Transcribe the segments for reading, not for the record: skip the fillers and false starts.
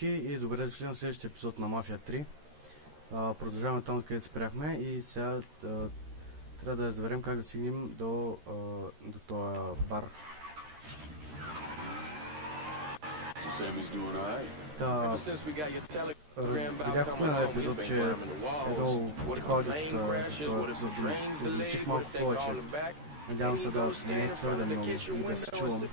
И добре дошли на следващия епизод на Мафия 3. Продължаваме там, където спряхме и сега трябва да разберем как да стигнем до този бар. Видяхме на епизод, че долу ходи от този епизод. Се отличих малко повече. Надявам се да не е твърде много и да се чувам.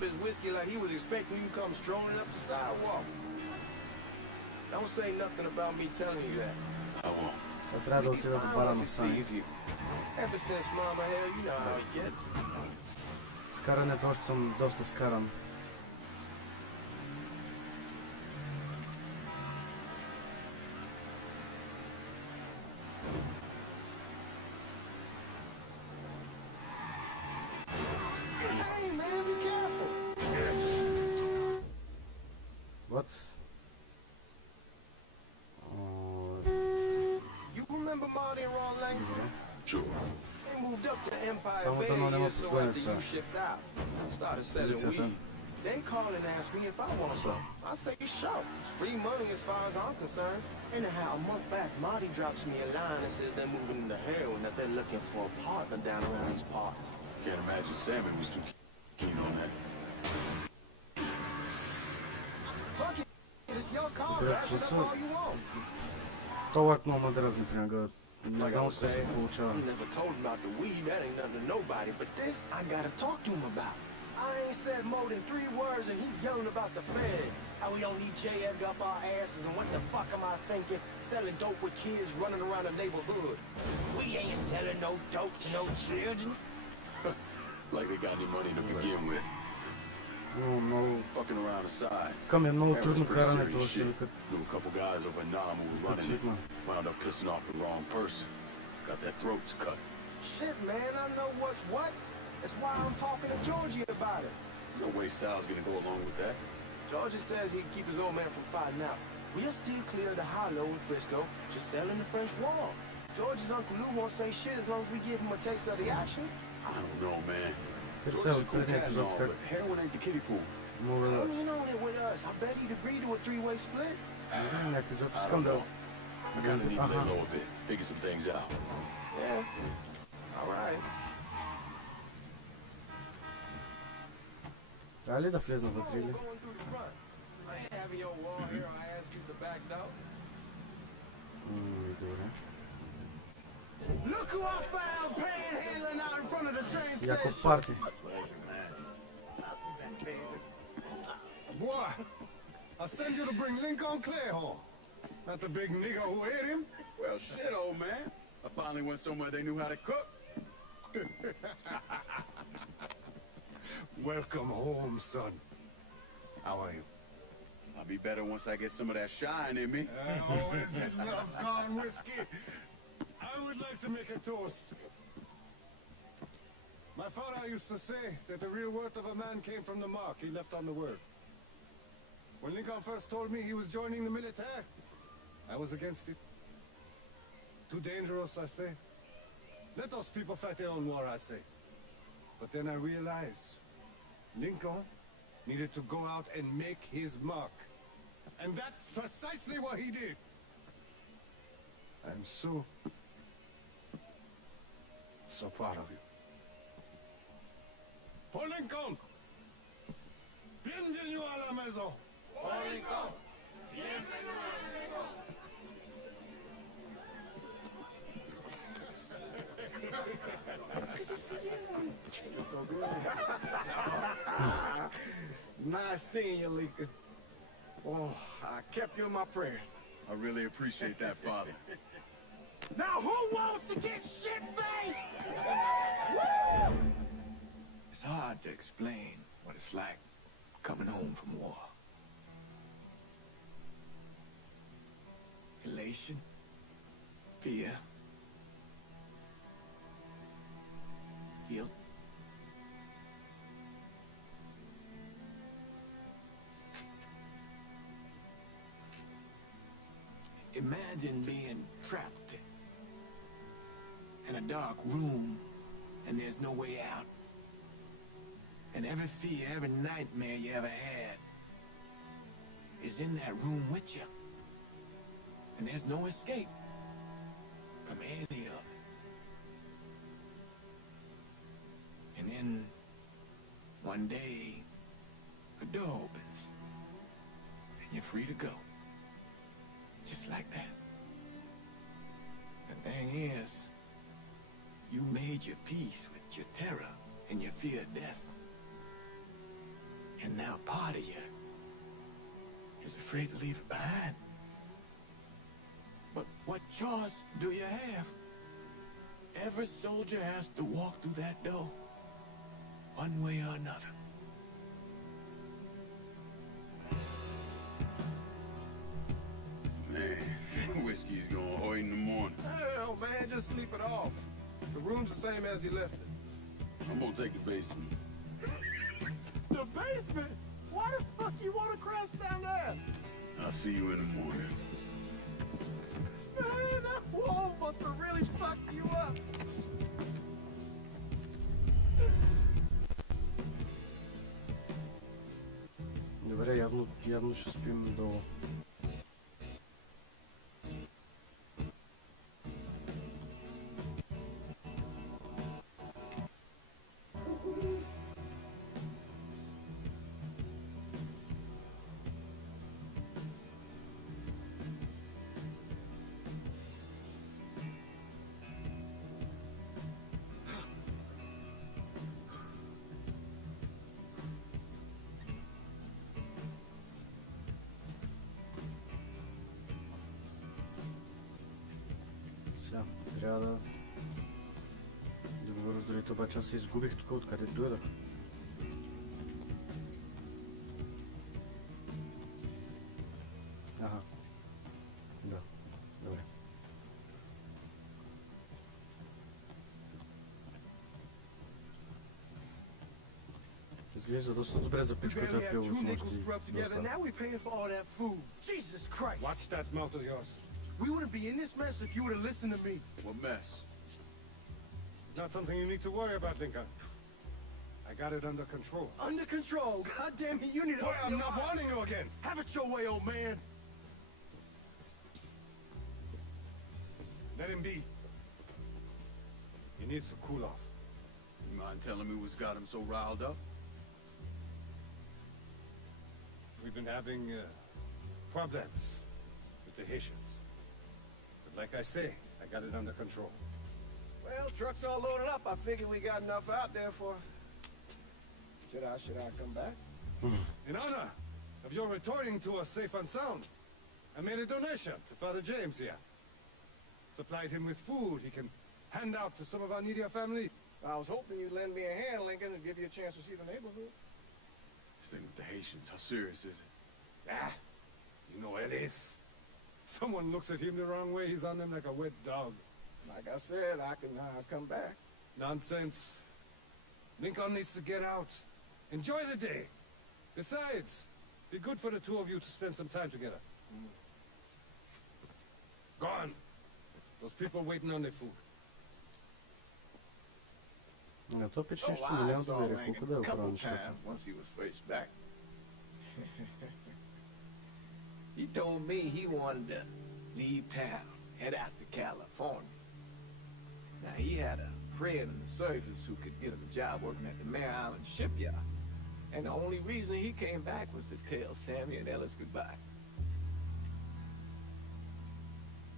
Сега трябва да отида в бара на Сани. Скарането още съм доста скаран. What? Само да няма подгонеца. Полицията. They call and ask me if I want some. I say, sure. It's free money as far as I'm concerned. Anyhow, a month back, Marty drops me a line that says they're moving into heroin, that they're looking for a partner down around these parts. Can't imagine Sammy was too keen on that. Fuck it. It's your car, Rash. That's all you want. Това много ме дразни понякога. Не знам откъде се получава. You never told him about the weed. That ain't nothing to nobody. But this, I gotta talk to him about. I ain't said more than 3 words and he's yelling about the Fed. How we don't need J.F. up our asses and what the fuck am I thinking? Selling dope with kids running around the neighborhood. We ain't selling no dope to no children. Like they got any money to begin with. Много... Fucking around aside. Към е много трудно карането още Knew a couple guys over in Nam who were running it. Wound up pissing off the wrong person. Got their throats cut. Shit, man, I know what's what. That's why I'm talking to Georgie about it. There's no way Sal's gonna go along with that. Georgie says he'd keep his old man from fighting out. We'll still clear the hollow in Frisco, just selling the French wall. Georgie's Uncle Lou won't say shit as long as we give him a taste of the action. I don't know, man. Терсел от предния епизод как Heroin ain't the kiddie pool. мога да... Come in on it with us. I bet he'd agree to a 3-way split. Някакъв жов искам да... I kinda need to lay low a bit, figure some things out. Yeah. All right. Трябва ли да влезна вътре или? Добре. Яко парти. Boy, I sent you to bring Lincoln Clay home. Not the big nigger who ate him. Well, shit, old man. I finally went somewhere they knew how to cook. Welcome home, son. How are you? I'll be better once I get some of that shine in me. Always get love gone whiskey. I would like to make a toast. My father used to say that the real worth of a man came from the mark he left on the world. When Lincoln first told me he was joining the military, I was against it. Too dangerous, I say. Let those people fight their own war, I say. But then I realized Lincoln needed to go out and make his mark. And that's precisely what he did. I'm so proud of you. Paul Lincoln! Bienvenue à la maison! Paul Lincoln! Bienvenue à la maison! So good. Nice seeing you, Lincoln. Oh, I kept you in my prayers. I really appreciate that, Father. Now who wants to get shit-faced? It's hard to explain what it's like coming home from war. Elation, fear, guilt. Imagine being trapped in a dark room and there's no way out. And every fear, every nightmare you ever had is in that room with you. And there's no escape from any of it. And then one day, a door opens, and you're free to go. Just like that. The thing is, you made your peace with your terror and your fear of death. And now part of you is afraid to leave it behind. But what choice do you have? Every soldier has to walk through that door, one way or another. Man, whiskey's going hard in the morning. Hell, man, just sleep it off. The room's the same as he left it. I'm gonna take the basement. The basement? Why the fuck you want to crash down there? I'll see you in the morning. Man, that wall must have really fucked you up. Добре, явно ще спим долу. Сега, трябва да го раздорите, обаче аз се изгубих тук, откъде дойдах. Ага. Да, добре. Изглежда доста добре за пич, който е пил с нощи. Доста. Now we paying for all that food. Jesus Christ. Watch that mouth of yours. We wouldn't be in this mess if you would have listened to me. What mess? Not something you need to worry about, Lincoln. I got it under control. Under control. God damn it, you need to Boy, open I'm your not eyes. warning you again. Have it your way, old man. Let him be. He needs to cool off. You mind telling me what's got him so riled up? We've been having problems with the Haitians. But like I say, I got it under control. Well, truck's all loaded up. I figured we got enough out there for... Should I come back? In honor of your returning to us safe and sound, I made a donation to Father James here. Supplied him with food he can hand out to some of our needier family. I was hoping you'd lend me a hand, Lincoln, and give you a chance to see the neighborhood. This thing with the Haitians, how serious is it? Ah, you know it is. Someone looks at him the wrong way, he's on them like a wet dog. Like I said, I can come back. Nonsense. Lincoln needs to get out. Enjoy the day. Besides, be good for the two of you to spend some time together. Go on. Those people waiting on their food. А то пич Oh, нещо I голям saw доверие. Lincoln Колко да е a couple оправя нещата. times once he was first back. He told me he wanted to leave town, head out to California. Now, he had a friend in the service who could get him a job working at the Mare Island shipyard. And the only reason he came back was to tell Sammy and Ellis goodbye.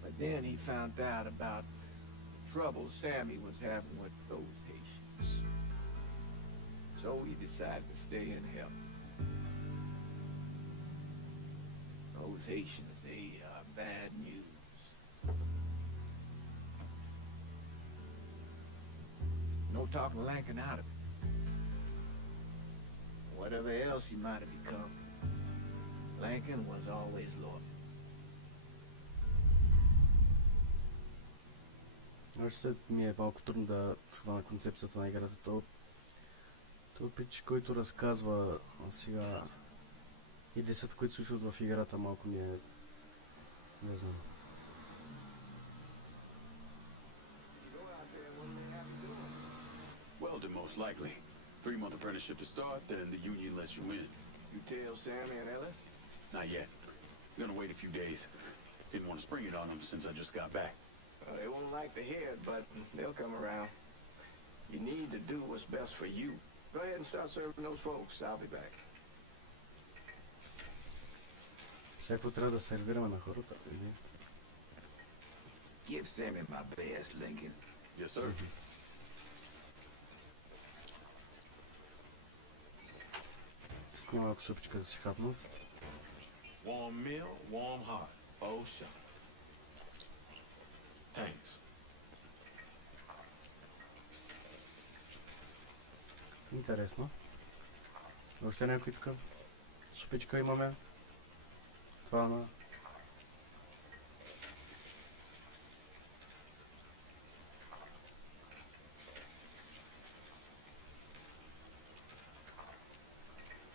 But then he found out about the trouble Sammy was having with those Haitians. So he decided to stay and help. Those Haitians, they are bad news. No talking Lincoln out of it. Whatever else he might have become, Lincoln was always loyal. Още ми е малко трудно да схвана концепцията на играта. То пич, който разказва сега и действията, които се случват в играта, малко ми е... не знам. Welding, most likely. 3-month apprenticeship to start, then the union lets you in. You tell Sammy and Ellis? Not yet. Gonna wait a few days. Didn't want to spring it on them since I just got back. They won't like to hear it, but they'll come around. You need to do what's best for you. Go ahead and start serving those folks. I'll be back. Всяко трябва да сервираме на хората, или? Give Sammy my best, Lincoln. Yes, sir. Сега малко супчика да си хапнат. Warm meal, warm heart. Oh, sure. Thanks. Интересно. Още някой тук? Супичка имаме. Това на...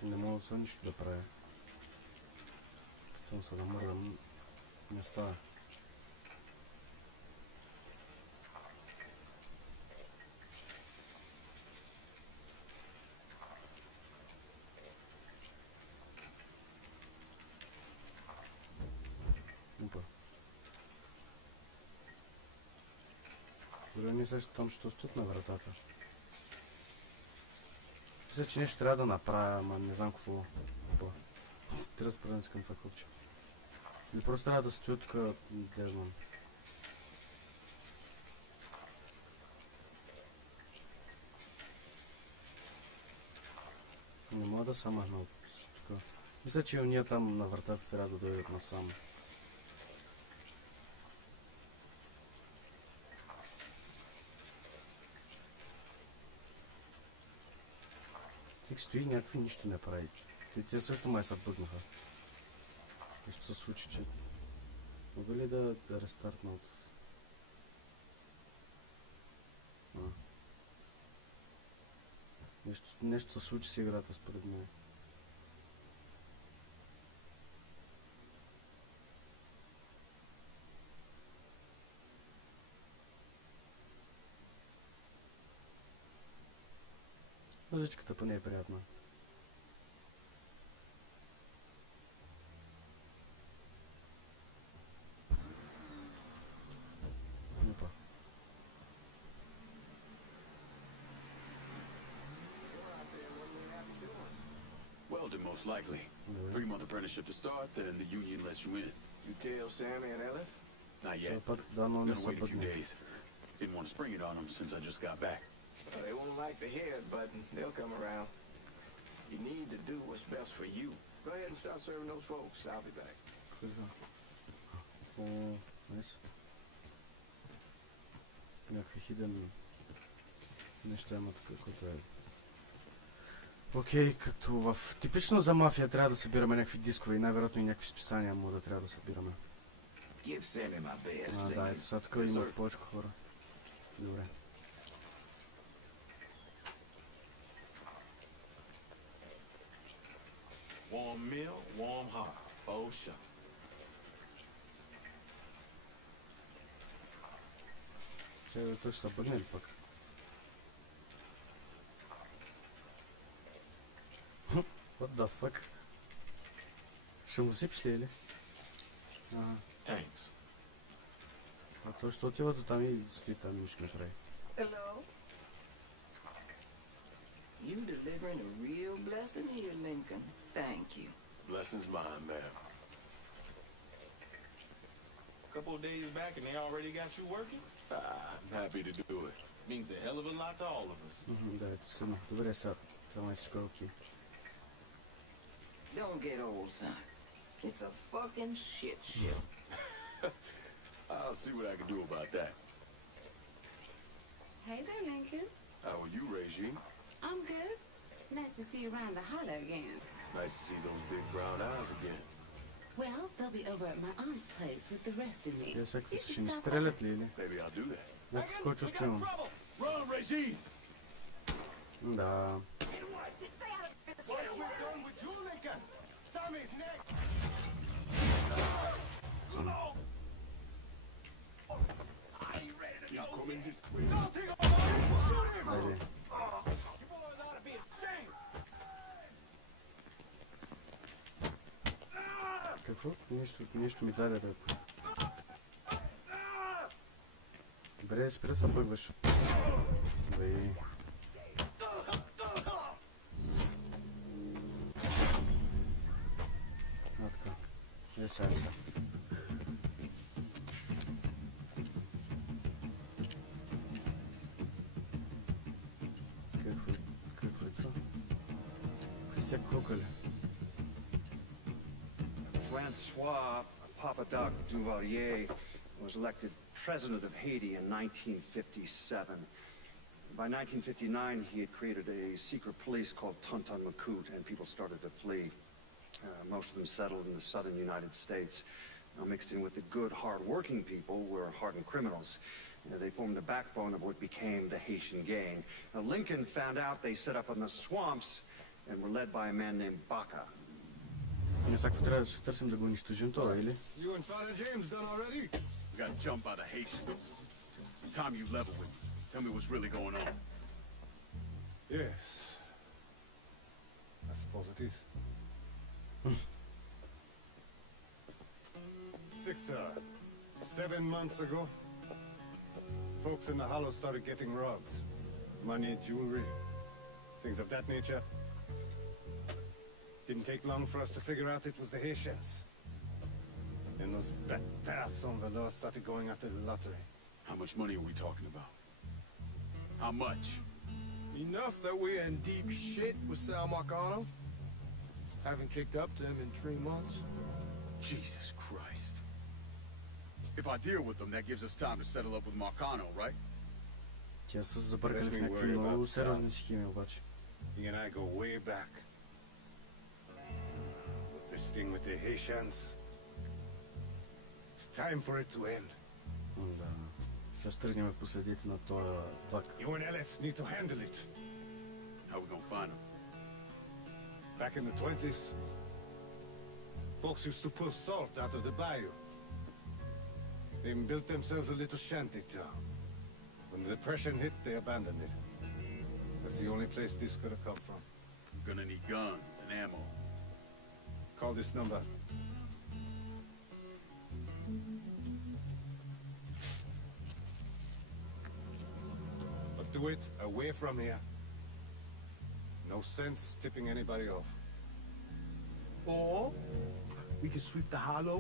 Не мога за нищо да правя. Питам се да мърдам. Не става. Опа. Дори ми се там ще стоят на вратата. Мисля, че нещо трябва да направя, ама не знам какво. Опа. Трябва да спра да искам това купче. Или просто трябва да стоя тук, не знам. Не мога да съм махна от тук. Мисля, че уния там на вратата трябва да дойдат насам. Всеки стои някакви нищо не прави. Те също май се бъгнаха. Нещо се случи, че... Мога ли да рестартна от... Нещо се случи с играта според мен. Музичката поне е приятна. Опа. Welding, most likely. 3-month apprenticeship to start, then the union lets you in. You tell Sammy and Ellis? Not yet. Да, но не Gonna са wait a few бъдни. days. Didn't want to spring it on them since I just got back. They won't like to hear it, but they'll come around. You need to do what's best for you. Go ahead and start serving those folks. I'll be back. О, найс. Някакви хиден неща има тук, което е. Окей, като в типично за мафия трябва да събираме някакви дискове и най-вероятно и някакви списания му да трябва да събираме. Give Sammy my best, А, да, Lincoln. ето сега тук има повече хора. Добре. Warm meal, warm heart. Oh, sure. Че той ще се бъдне ли пък? What the fuck? Ще му сипиш ли или? Thanks. А той ще отива до там и стои там и нищо не прави. Hello? You delivering a real blessing here, Lincoln. Thank you. Blessings mine, ma'am. Couple of days back and they already got you working? I'm happy to do it. Means a hell of a lot to all of us. Да, ето седна. Добре, сега. Само всичко е окей. Don't get old, son. It's a fucking shit show. I'll see what I can do about that. Hey there, Lincoln. How are you, Regine? I'm good. Nice to see you around the holler again. Nice to see those big brown eyes again. Well, they'll be over at my aunt's place with the rest of me. Те всякакви You can ще ни stop стрелят ли или? Maybe I'll do that. Някакво такова чувство имам. Run, Regine! Да. What's we're done with you, Lincoln? Sammy's neck! He's coming this way. Айде. You boys ought to be ashamed. Какво Какво? Нещо ми даде, бе. Добре, спри да се бъгваш. Бе. А, така. Сега. Какво е това? Христя Кока ли? Francois Papadoc Duvalier was elected president of Haiti in 1957. By 1959, he had created a secret police called Tonton Macoute, and people started to flee. Most of them settled in the southern United States. Mixed in with the good, hard-working people were hardened criminals. They formed the backbone of what became the Haitian gang. Now, Lincoln found out they set up in the swamps and were led by a man named Baca. Не сега какво трябва да търсим да го унищожим това, или? You and Father James done already? We got jumped by the Haitians. It's time you level with me. Tell me what's really going on. Yes. I suppose it is. 7 months ago, folks in the Hollow started getting robbed. Money, jewelry, things of that nature. Didn't take long for us to figure out it was the Haitians. And those bâtards on Velour started going after the lottery. How much money are we talking about? How much? Enough that we're in deep shit with Sal Marcano. Haven't kicked up to him in 3 months. Jesus Christ. If I deal with them, that gives us time to settle up with Marcano, right? Тя са забъркали в някакви много сериозни схеми, обаче. He and I go way back. But this thing with the Haitians, it's time for it to end. Да. Сега ще тръгнем по следите на този влак. You and Ellis need to handle it. How we gonna find them? Back in the 20s, folks used to pull salt out of the bayou. They even built themselves a little shanty town. When the Depression hit, they abandoned it. That's the only place this could have come from. We're gonna need guns and ammo. Call this number. But do it away from here. No sense tipping anybody off. Or we can sweep the Hollow,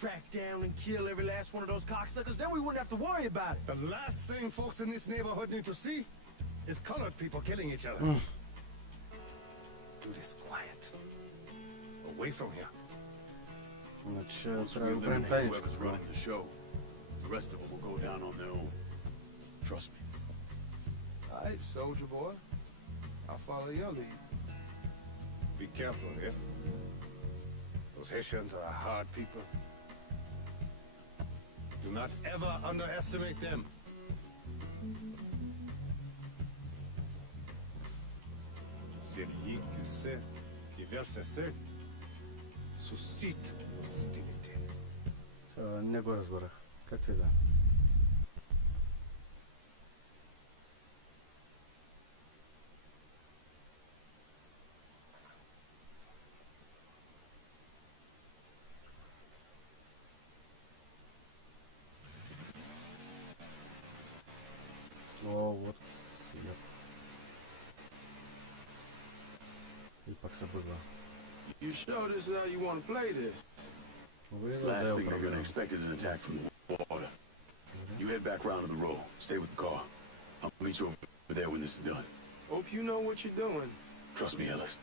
track down and kill every last one of those cocksuckers, then we wouldn't have to worry about it. The last thing folks in this neighborhood need to see is colored people killing each other. Do this quiet. Away from here. Значи Once we трябва да правим eliminate тайничко. whoever's running the show, the rest of them will go down on their own. Trust me. All right, soldier boy. I'll follow your lead. Be careful, yeah? Those Haitians are a hard people. Do not ever underestimate them. Celui qui sait, qui verse sait, suscite hostilité. Не го разбрах. Както и да. О, вот. Сега. И пак се бъгва. You sure this is how you want to play this? Last thing they're gonna expect is an attack from the water. You head back round to the road. Stay with the car. I'll meet you over there when this is done. Hope you know what you're doing. Trust me, Ellis.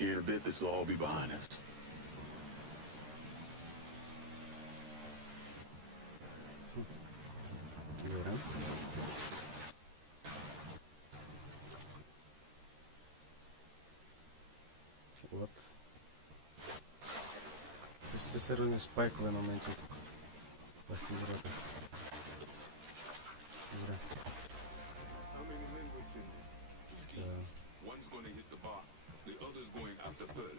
Here in a bit, this will all be behind us. Добре. Вот. Това сте сериозни спайкове на моменти. Так, играта. Добре. Сега. One's gonna hit the bar. The other's going after Pearl.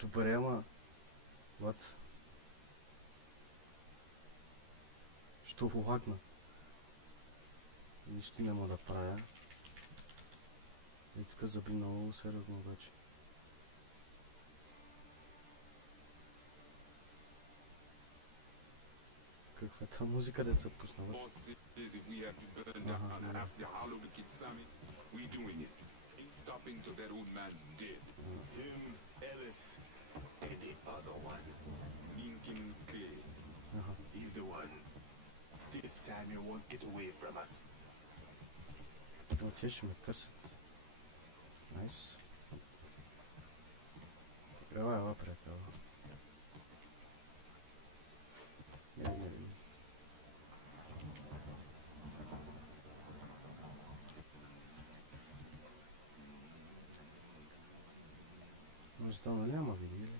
Добре, ама... What? Що лагна? Нищо няма да правя. И тук заби много сериозно обаче. Каква е тази музика, да се пуснава? О, те ще ме търсят. Найс. Ела, приятел. Не. Може да няма видели.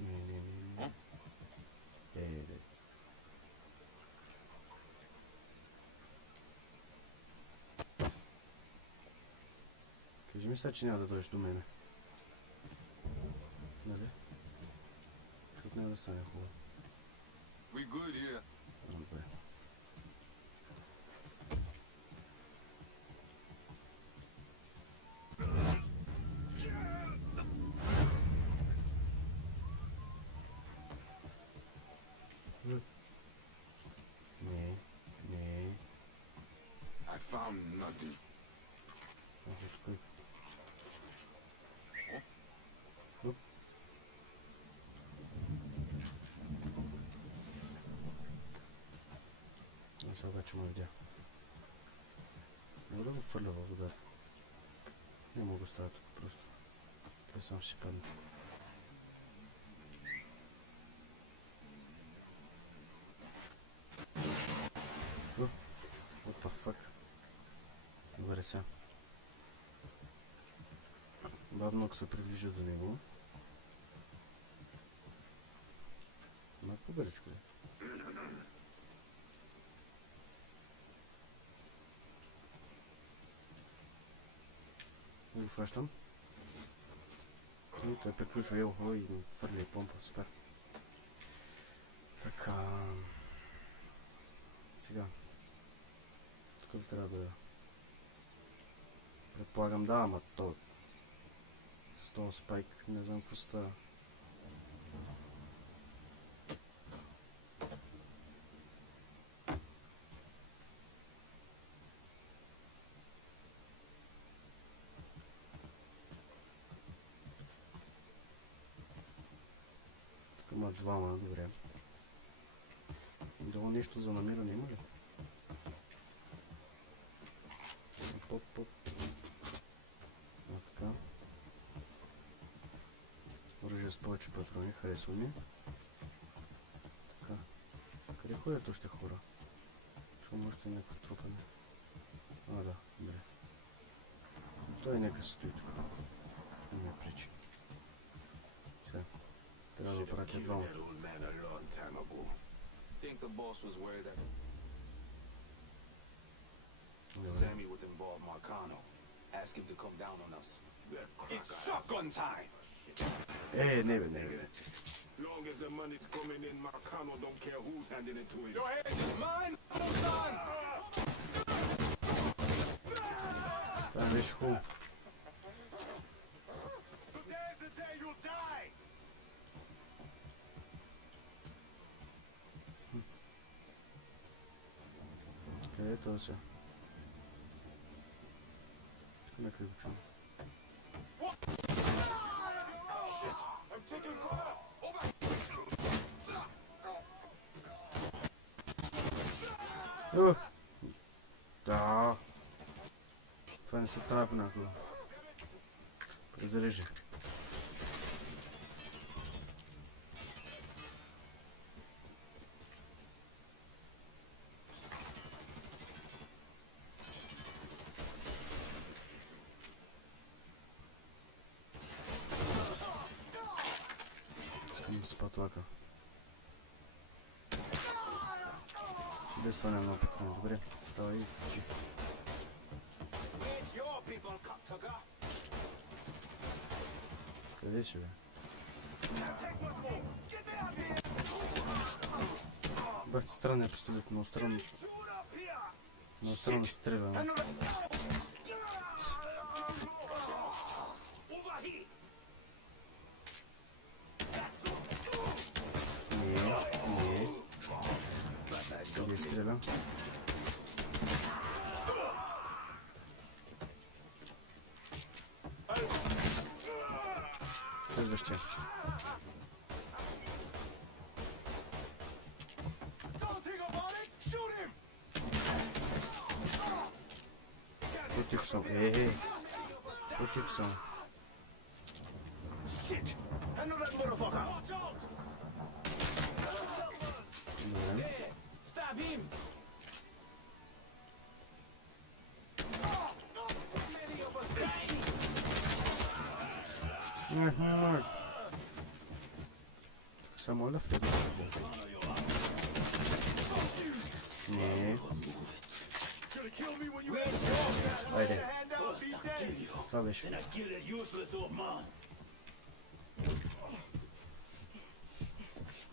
Не. Кажи ми сега, че няма да дойдеш до мене. Нали? Защото няма да стане хубаво. We good here. Добре. Не. I found nothing. Сега обаче му видя. Мога да го фърля във водата. Не мога да става тук просто. Той сам ще си падне. What the fuck? Добре сега. Бавно ако се приближа до него. Малко по-бързичко е. Го фащам. И той приключва елхо и му твърли помпа. Супер. Така. Сега. Тук трябва да... Предполагам да, ама то... С този спайк не знам какво става. Има двама, добре. Долу нещо за намиране има ли? Поп. А, така. Оръжие с повече патрони, харесва ми. Така. Къде ходят още хора? Чувам още някакво трупане. А, да, добре. Той нека стои тук. Не ме пречи. Сега. Трябва да пратя двама. Think the boss was worried that Sammy would involve Marcano. Ask him to come down on us. It's shotgun time! Не бе. Long as the money's coming in, Marcano don't care who's handing it to him. Your head is mine, son! Това беше хубаво. Today's the day you'll die! Къде е това сега? Тук някъде го чувам. Да. Това не се трябва понякога. Презарежи. С патлака. Чудесно няма много патрон. Добре, ставай и тичи. Къде си, бе? Бах ти странния пистолет, много странно. Много странно стреля, не? Къде стреля? Следващия. Против съм. Против съм. Добре. Само ли влезе? Не. Айде. Това беше.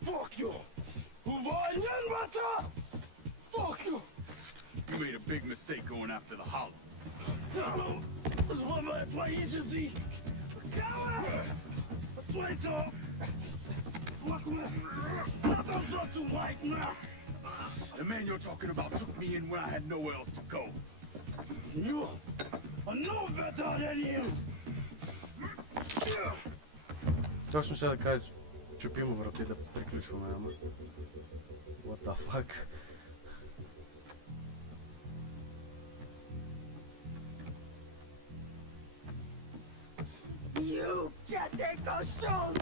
Fuck you! Fuck you! You made a big mistake going after the hollow. The man you're talking about took me in when I had nowhere else to go. You are no better than you. Точно ще да кажа, чупим врата и да приключваме, ама. What the fuck? You can't take those shows!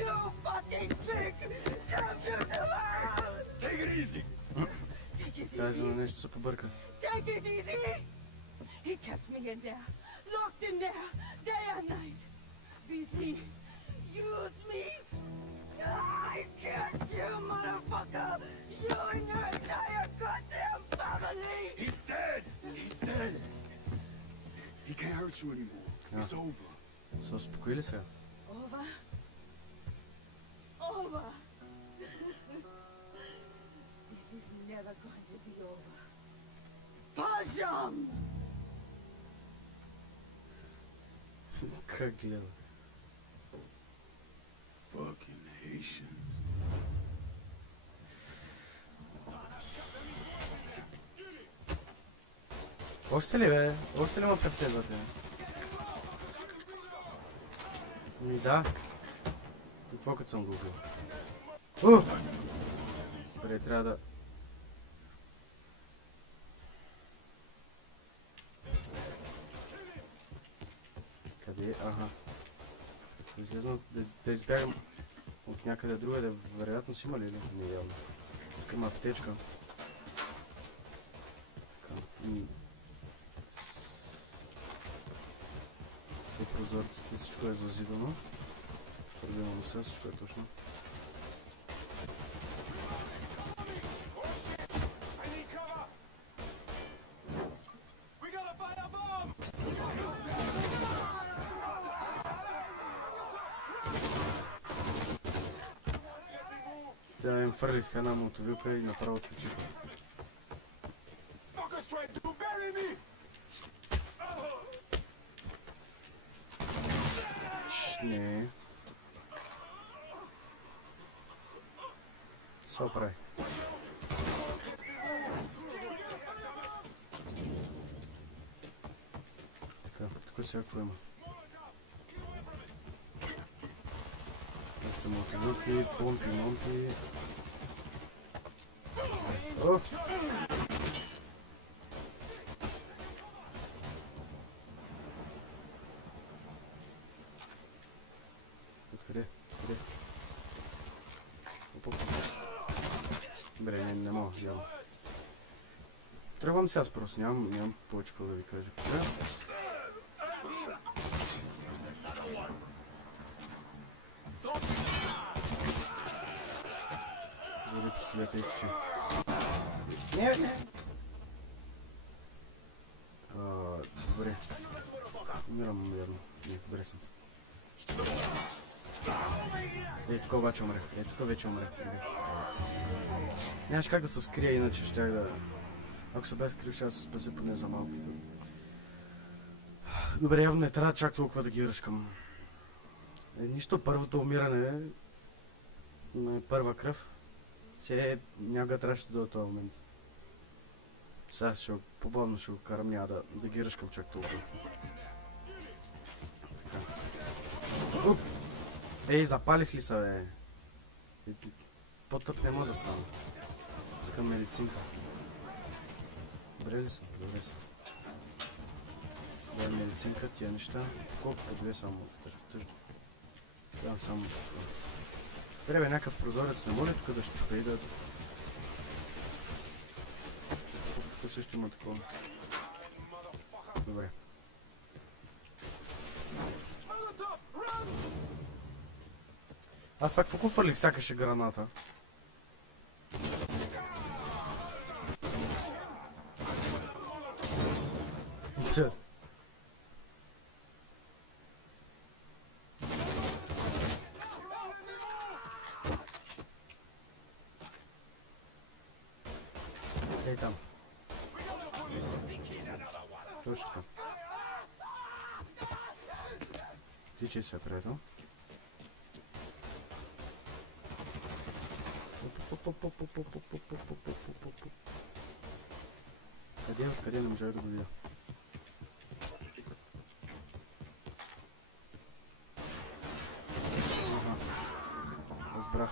You fucking pig! Damn you to hell! Take it easy. Take it Даже на easy! нещо се побърка. Take it easy! He kept me in there, locked in there, day and night. Beat me, use me. I can't, you motherfucker! You and your entire goddamn family! He's dead. He's dead. He can't hurt you anymore. It's over. Се успокоили сега? Over? Over! This is never going to be over. Pajam! Как гледа? Fucking Haitians. Още ли, бе? Още ли ме преследвате? Ми да. Какво като съм го убил? Добре, трябва да... Къде? Ага. Излезнам да избягам от някъде другаде. Вероятно си има ли? Не, явно. Тук има аптечка. Така. По прозорците всичко е зазидано. Тървивам се, всичко е точно. Да, им фърлих една мотовилка и направо отключих. Не. Се оправи. Така, тук сега какво има? Още мотовилки, помпи, момпи. О! Откъде? Къде? Опа. Добре, не мога, явно. Тръгвам сега аз просто, нямам повече какво да ви кажа. Дори пистолета изчи. Не! Добре. Умирам, наверно. Не, добре съм. Тук обаче умрех. Тук вече умрех. Нямаше как да се скрия, иначе щях да... Ако се бях скрил, ще да се спася поне за малко. Добре, явно не трябва чак толкова да ги ръшкам. Нищо, първото умиране на първа кръв. Сега някога трябваше до този момент. Сега по-бавно ще го карам, няма да ги ръшкам чак толкова. Ей, запалих ли са, бе? По-тъп не мога да стана. Искам медицинка. Добре ли са? Добре са. Дай медицинка, тия неща. Колко по две само тъжно. Давам само това. Добре, бе, някакъв прозорец не може тук да щупе и да... Тук също има такова. Добре. Аз това какво фърлих сякаше граната? Ей там. Точно така. Тичай се, приятел. Къде не можах да го видя? Разбрах.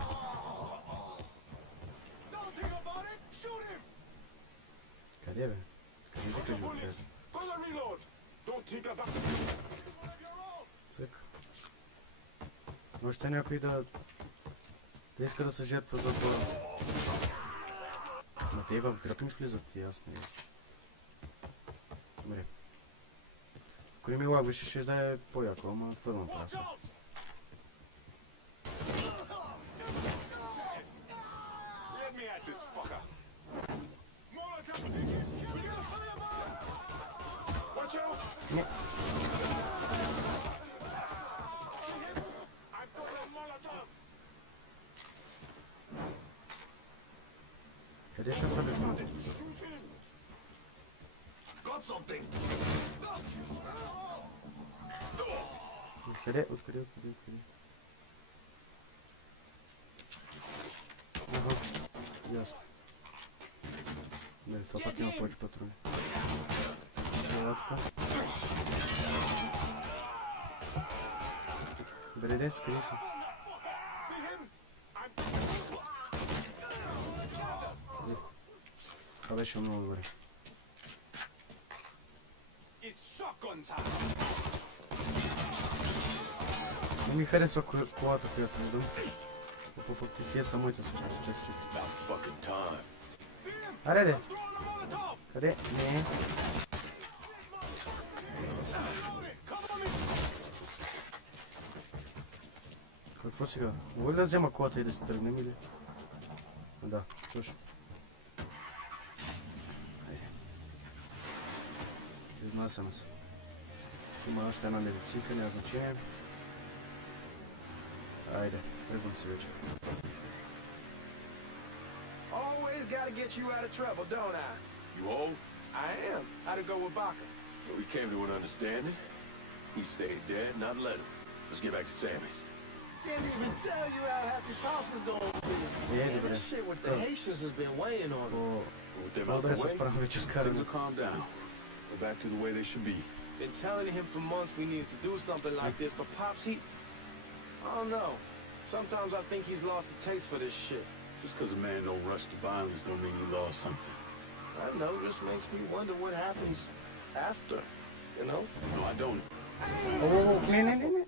Къде, бе? Къде да кажа от тези? Цък. Още някой да иска да се жертва за това. Ма те в гръб ми влизат, ясно. Добре. Ако не ми лагваше, ще да е по-яко, ама това да направя сега. Не. Къде ще фърляш на те? Откъде? Ага, ясно. Не, това пак има повече патрони. Добре, скри се. Това беше много добре. Не ми харесва колата, която виждам. Тия са моите всъщност. Чакай. Аре, де! Къде? Не. Какво сега? Мога ли да взема колата и да се тръгнем или? Да, точно. Изнасяме се. Има още една медицинка, няма значение. Айде, тръгвам се вече. Always gotta get you out of trouble, don't I? You old? I am. How'd it go with Baca? Well, we came to an understanding. He stayed dead, not let him. Let's get back to Sammy's. Didn't even tell you how happy Toss's going with it. Man, this shit with the Haitians has been weighing on him. With them out the way, things will calm down. Go back to the way they should be. Been telling him for months we needed to do something like this, but Pops, I don't know. Sometimes I think he's lost the taste for this shit. Just because a man don't rush to violence don't mean he lost something. I know, just makes me wonder what happens after, you know? No, I don't. Не.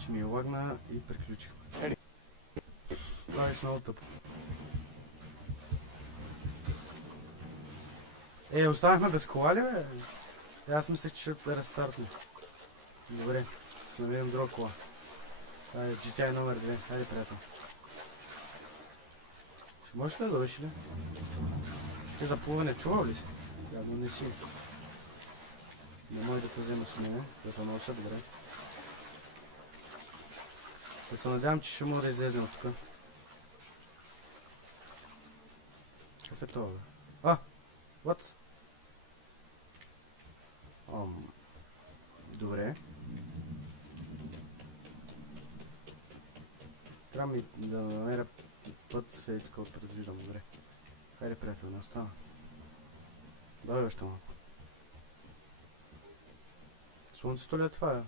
Че ми лагна и приключих. Това е много тъпо. Останахме без кола ли, бе? Аз мислех, че ще рестартне. Добре, се намерим друга кола. Това е GTI номер 2. Хайде, приятел. Ще можеш ли да дойдеш ли? Ти за плуване чувал ли си? Явно не си. може да те вземе с мене, да нося, добре. Да се надявам, че ще му да излезем от тук. Какъв е това, бе? What? Добре. Трябва ми да намеря път, ей тук предвиждам, добре. Хайде, приятел, не остана. Давай още малко. Слънцето ли е това,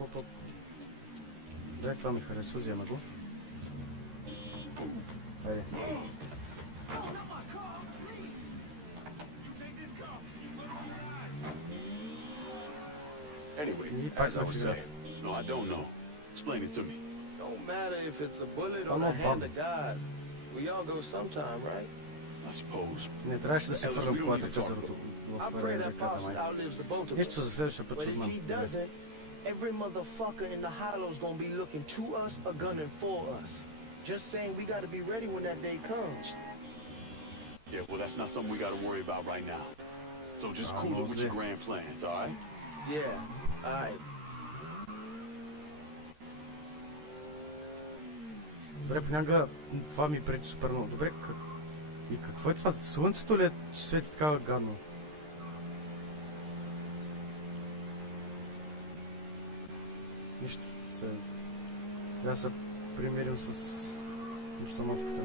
Оп. Дай, това ми харесва, взема го. Хайде. Anyway, И пак as сме I в was играта. saying, no, I don't know. Explain it to me. Don't matter if it's a bullet or I'm the not hand bummed. of God. We all go sometime, right? I suppose. Не трябваше да се фърля колата в езерото I в pray that реката, Pops май. outlives the both of Нещо us. за следващия път But ще if знам. he doesn't, every motherfucker in the hollow's gonna be looking to us or gunning for us. Just saying we gotta be ready when that day comes. Yeah, well, that's not something we gotta worry about right now. So just cool it with your grand plans, alright? Yeah, alright. Добре, понякога това ми пречи супер много. Добре, и какво е това? Слънцето ли е, че свети така гадно? Нищо. Трябва да се примирим с обстановката.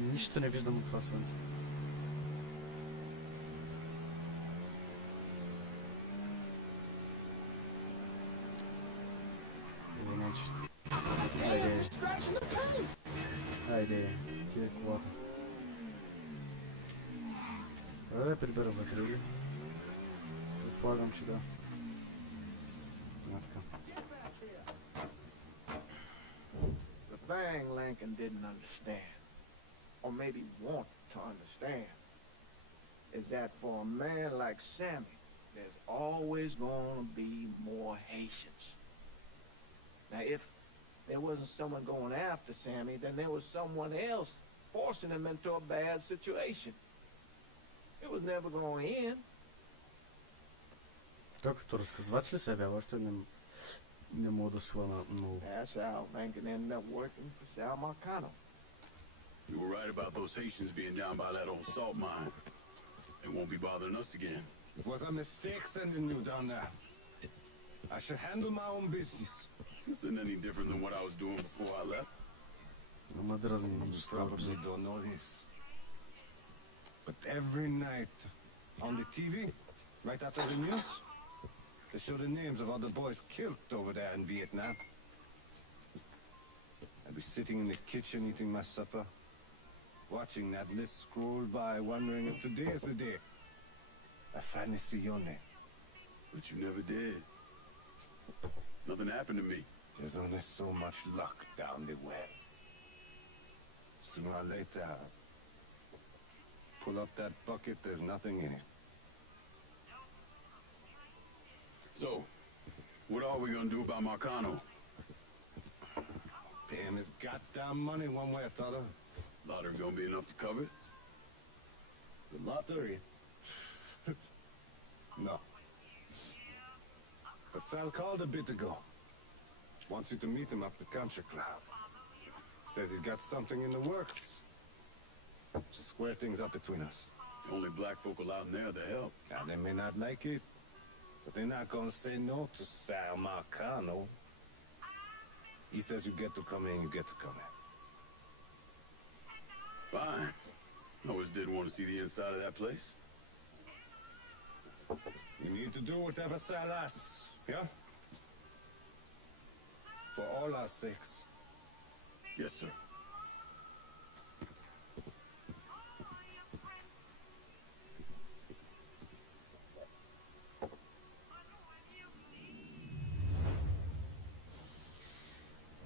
Нищо не виждам от това слънце. Хайде, тия колата. Трябва да прибера вътре ли? Предполагам, че да. The thing Lincoln didn't understand, or maybe want to understand, is that for a man like Sammy, there's always going to be more Haitians. Now, if there wasn't someone going after Sammy, then there was someone else forcing him into a bad situation. It was never going to end. Той като разказвач ли се явява? Още не мога да свъна много. That's how Lincoln ended up working for Sal Marcano. You were right about those Haitians being down by that old salt mine. They won't be bothering us again. It was a mistake sending you down there. I should handle my own business. This isn't any different than what I was doing before I left. Ама дразни You става. probably don't know this. But every night on the TV, right after the news, they show the names of all the boys killed over there in Vietnam. I'd be sitting in the kitchen eating my supper, watching that list scroll by, wondering if today is the day I finally see your name. But you never did. Nothing happened to me. There's only so much luck down the well. Sooner or later, pull up that bucket, there's nothing in it. So, what are we gonna do about Marcano? Pay him his goddamn money one way or the other. Lottery gonna be enough to cover it? The lottery? No. But Sal called a bit ago. Wants you to meet him up the country club. Says he's got something in the works. Square things up between us. The only black folk allowed in there to help. Now, they may not like it, but they're not gonna say no to Sal Marcano. He says you get to come in, you get to come in. Fine. I always did want to see the inside of that place. You need to do whatever Sal asks, yeah? For all our sakes. Yes, sir.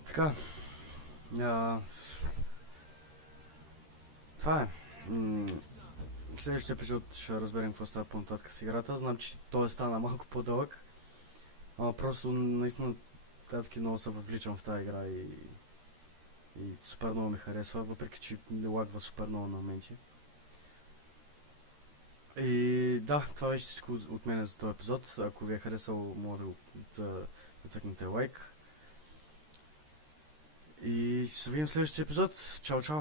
Така. Това е. В следващия епизод ще разберем какво става по-нататък с играта. Знам, че той стана малко по-дълъг. Просто наистина татки много се въвличам в тази игра и супер много ми харесва, въпреки че ми лагва супер много на моменти. И да, това беше всичко от мен за този епизод. Ако ви е харесало, може да цъкнете лайк. И ще се видим в следващия епизод. Чао, чао!